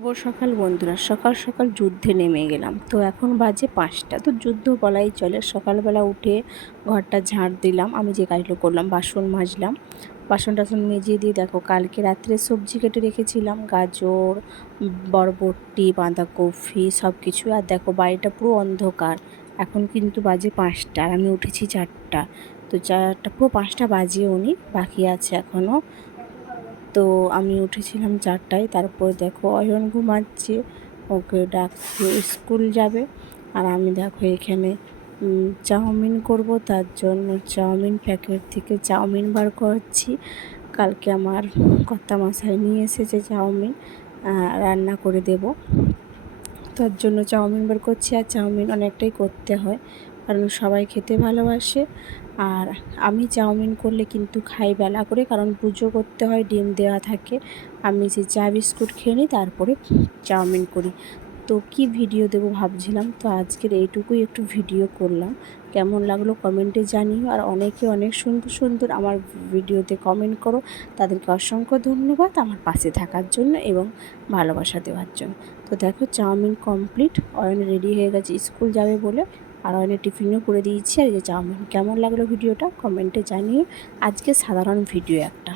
শুভ সকাল বন্ধুরা, সকাল সকাল যুদ্ধে নেমে গেলাম। তো এখন বাজে পাঁচটা, তো যুদ্ধ বলাই চলে। সকালবেলা উঠে ঘরটা ঝাড় দিলাম, আমি যে কাজগুলো করলাম, বাসন মাজলাম। বাসন টাসন মেজিয়ে দিয়ে দেখো, কালকে রাত্রে সবজি কেটে রেখেছিলাম, গাজর, বরবটি, বাঁধাকপি সব কিছু আর দেখো, বাড়িটা পুরো অন্ধকার। এখন কিন্তু বাজে পাঁচটা আর আমি উঠেছি চারটা। তো চারটা, পুরো পাঁচটা বাজে উনি বাকি আছে এখনও তো আমি উঠেছিলাম চারটায়, তারপর দেখো অয়ন ঘুমাচ্ছে, ওকে ডাকছে স্কুল যাবে। আর আমি দেখো এখানে চাউমিন করব, তার জন্য চাউমিন প্যাকেট থেকে চাউমিন বার করছি। কালকে আমার কর্তা মশাই নিয়ে এসেছে চাউমিন রান্না করে দেব। তার জন্য চাউমিন বার করছি, আর চাউমিন অনেকটাই করতে হয়। কারণ সবাই খেতে ভালোবাসে। আর আমি চাউমিন করলে কিন্তু খাই বেলা করে, কারণ পুজো করতে হয়, ডিম দেওয়া থাকে। আমি যে চা বিস্কুট খেয়ে নিই, তারপরে চাউমিন করি। তো কি ভিডিও দেবো ভাবছিলাম, তো আজকের এইটুকুই একটু ভিডিও করলাম। কেমন লাগল কমেন্টে জানিও, আর অনেকে অনেক সুন্দর সুন্দর আমার ভিডিওতে কমেন্ট করো। তাদেরকে অসংখ্য ধন্যবাদ আমার পাশে থাকার জন্য এবং ভালোবাসা দেওয়ার জন্য। তো দেখো, চাউমিন কমপ্লিট, অয়ন রেডি হয়ে গেছে, স্কুল যাবে বলে আর অয়েলের টিফিনও করে দিয়েছি। আর এই যে চাউমিন, কেমন লাগল ভিডিওটা? কমেন্টে জানিয়ে আজকে সাধারণ ভিডিও একটা।